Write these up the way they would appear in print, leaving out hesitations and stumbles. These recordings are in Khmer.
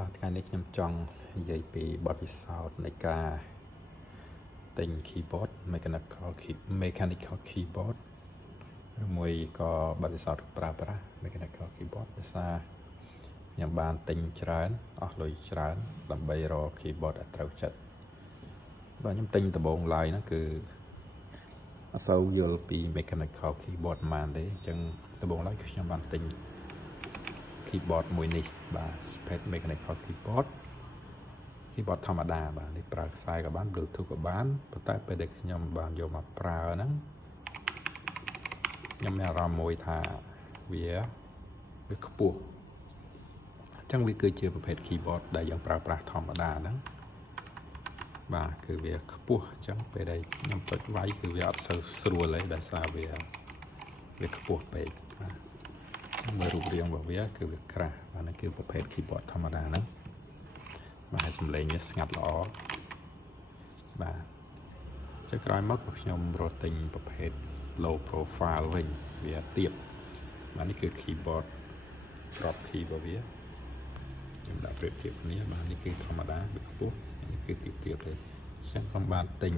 បាទថ្ងៃនេះខ្ញុំចង់និយាយពីបទពិសោធន៍នៃការទិញ keyboard mechanical keyboard ឬមួយក៏បទពិសោធន៍ប្រើប្រាស់ mechanical keyboard ដោយសារខ្ញុំបានទិញច្រើនអស់លុយច្រើនដើម្បីរក keyboard ដែលត្រូវចិត្តបាទខ្ញុំទិញដំបូងឡើយហ្នឹងគឺអត់សូវយល់ពី mechanical keyboard ប៉ុន្មានទេអញ្ចឹងដំបូងឡើយគឺខ្ញុំបានទិញ keyboard មួយនេះបាទ Spade mechanical keyboard ធម្មតាបាទនេះប្រើខ្សែក៏បាន Bluetooth ក៏បានប៉ុន្តែពេលដែលខ្ញុំបានយកមកប្រើហ្នឹងខ្ញុំមានអារម្មណ៍មួយថាវាខ្ពស់អញ្ចឹងវាគឺជាប្រភេទ keyboard ដែលយើងប្រើប្រាស់ធម្មតាហ្នឹងបាទគឺវាខ្ពស់អញ្ចឹងពេលដែលខ្ញុំចុចវាយគឺវាអត់សូវស្រួលទេដោយសារវាខ្ពស់ពេកបាទមើលរូបរាងរបស់វាគឺវាក្រាស់បាទនេះគឺប្រភេទ keyboard ធម្មតាហ្នឹងបាទហើយសំឡេងវាស្ងាត់ល្អបាទចុងក្រោយមកខ្ញុំរកទិញប្រភេទ low profile វិញវាទាបបាទនេះគឺ keyboard drop key របស់វាខ្ញុំដាក់ប្រៀបធៀបគ្នាបាទនេះគឺធម្មតាវាខ្ពស់នេះគឺទាបទេអញ្ចឹងខ្ញុំបានទិញ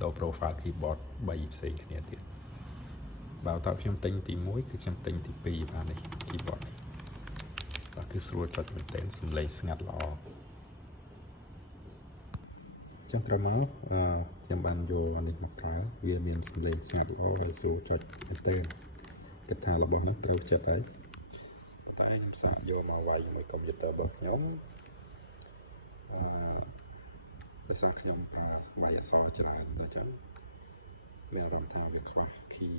low profile keyboard 3ផ្សេងគ្នាទៀតបើតើខ្ញុំទិញទី1គឺខ្ញុំទិញទី2បាទនេះ keyboard នេះបាទគឺស្រួលចុចមែនទែនសំឡេងស្ងាត់ល្អចុងក្រោយមកខ្ញុំបានយកអានេះមកប្រើវាមានសំឡេងស្ងាត់ល្អហើយស្រួលចុចមែនទែនគិតថារបស់នោះត្រូវចិត្តហើយប៉ុន្តែខ្ញុំសាកយកមកវាយមួយកុំព្យូទ័ររបស់ខ្ញុំដោយសារខ្ញុំប្រើវាយអក្សរច្រើនដូច្នេះមានអារម្មណ៍ថាវាខ្វះ key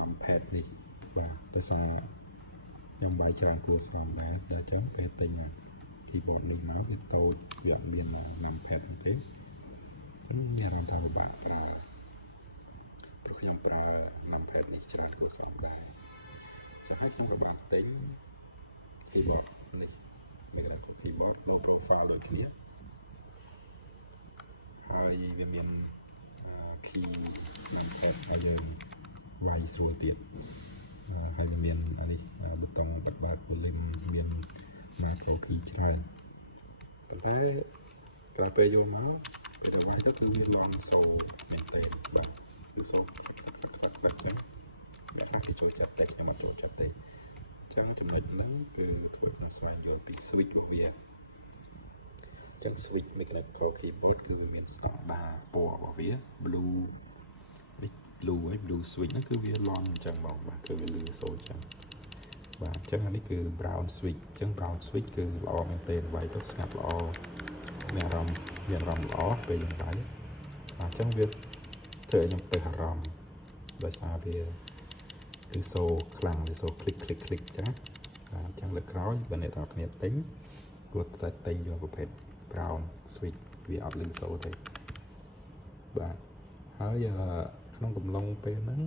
numpad នេះបាទដោយសារខ្ញុំវាយច្រើនគួរស្រង់ដែរដល់អញ្ចឹងពេលទិញ keyboard នេះមកវាតូចវាអត់មាន numpad ទេអញ្ចឹងមានអារម្មណ៍ថាពិបាកប្រើព្រោះខ្ញុំប្រើ numpad នេះច្រើនគួរស្រង់ដែរចឹងហើយខ្ញុំក៏បានទិញ keyboard នេះ mechanical keyboard low profile ដូចគ្នាហើយវាមាន key numpad ឲ្យយើងវាយស្រួលទៀតហើយមានអានេះប៊ូតុងទឹកបើក volume មាន macro key ច្រើនប៉ុន្តែក្រោយពេលយកមកពេលដែលវាយទៅគឺវាលំសូរមែនទែនបាទគឺសូរខ្លាំងចឹងអ្នកខ្លះគេចូលចិត្តតែខ្ញុំអត់ចូលចិត្តទេអញ្ចឹងចំណុចហ្នឹងគឺធ្វើឲ្យខ្ញុំស្វែងយល់ពី switch របស់វាអញ្ចឹង switch mechanical keyboard គឺវាមានស្តង់ដារពណ៌របស់វា blue ហើយ blue switch ហ្នឹងគឺវាលន់អញ្ចឹងបងបាទគឺវាលឺសូរអញ្ចឹងបាទអញ្ចឹងអានេះគឺ brown switch អញ្ចឹង brown switch គឺល្អមែនទែនវាយទៅស្ងាត់ល្អមានអារម្មណ៍ល្អពេលយើងវាយបាទអញ្ចឹងវាធ្វើឲ្យខ្ញុំទៅអារម្មណ៍ដោយសារវាគឺសូរខ្លាំងវាសូរ click អញ្ចឹងបាទអញ្ចឹងលើក្រោយបើអ្នកនរគ្នាទិញគួរតែទិញយកប្រភេទ brown switch វាអត់លឺសូរទេបាទហើយក្នុងកំឡុងពេលហ្នឹង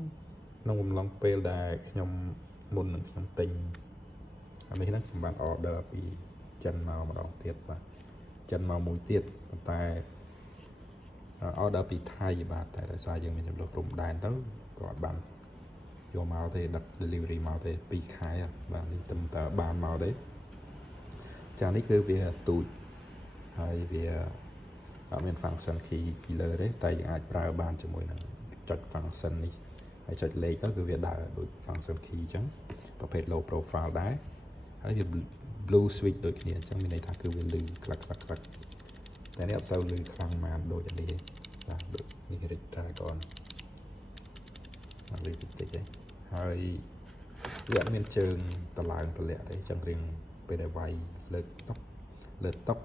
ក្នុងកំឡុងពេលដែលខ្ញុំមុននឹងខ្ញុំទិញអានេះហ្នឹងខ្ញុំបាន order ពីចិនមកម្ដងទៀតបាទចិនមកមួយទៀតប៉ុន្តែ order ពីថៃបាទតែដោយសារយើងមានចំនួនព្រំដែនទៅក៏អត់បានយកមកទេដឹក delivery មកទេ2ខែបាទនេះត្រឹមតែបានមកទេចានេះគឺវាទូចហើយវាអត់មាន function key ពីលើទេតែយើងអាចប្រើបានជាមួយនឹងចុច function នេះហើយចុចលេខទៅគឺវាដើរដូច function key អញ្ចឹងប្រភេទ low profile ដែរហើយវា blue switch ដូចគ្នាអញ្ចឹងមានន័យថាគឺវាលឺក្លឹកតែនេះអត់សូវលឺខ្លាំងម៉ានដូចអានេះទេបាទដូចនេះ Red Dragon មកលឺតិចទេហើយវាអត់មានជើងតឡើងទម្លាក់ទេអញ្ចឹងរៀងពេលដែលវាយលើតុ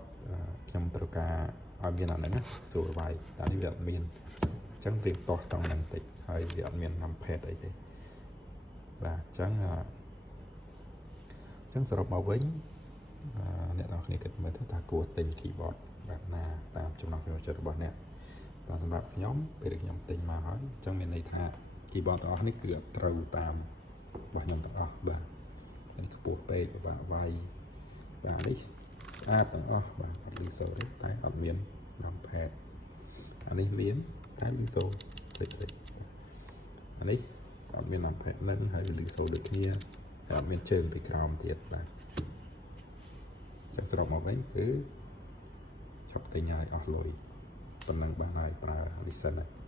ខ្ញុំត្រូវការឲ្យមានអាហ្នឹងណាស្រួលវាយតែនេះវាអត់មានអញ្ចឹងរៀងតោះត្រង់ហ្នឹងតិចហើយវាអត់មាន numpad អីទេបាទអញ្ចឹងសរុបមកវិញអ្នកនរគ្នាគិតមើលទៅថាគួរទិញ keyboard បែបណាតាមចំណង់ចំណូលចិត្តរបស់អ្នកបាទសម្រាប់ខ្ញុំពេលដែលខ្ញុំទិញមកហើយអញ្ចឹងមានន័យថា keyboard ទាំងអស់នេះគឺអត់ត្រូវតាមរបស់ខ្ញុំទាំងអស់បាទនេះខ្ពស់ពេកពិបាកវាយបាទនេះស្អាតទាំងអស់បាទអត់លឺសូរទេតែអត់មាន numpad អានេះមានតែលឺសូរតិចអានេះអត់មាន numpad នឹងហើយលឺសូរដូចគ្នាតែអត់មានជើងពីក្រោមទៀតបាទ ចឹងសរុបមកវិញគឺចាប់តែញ៉ាយអស់លុយប៉ុណ្ណឹងបានហើយប្រើ listen ហើយ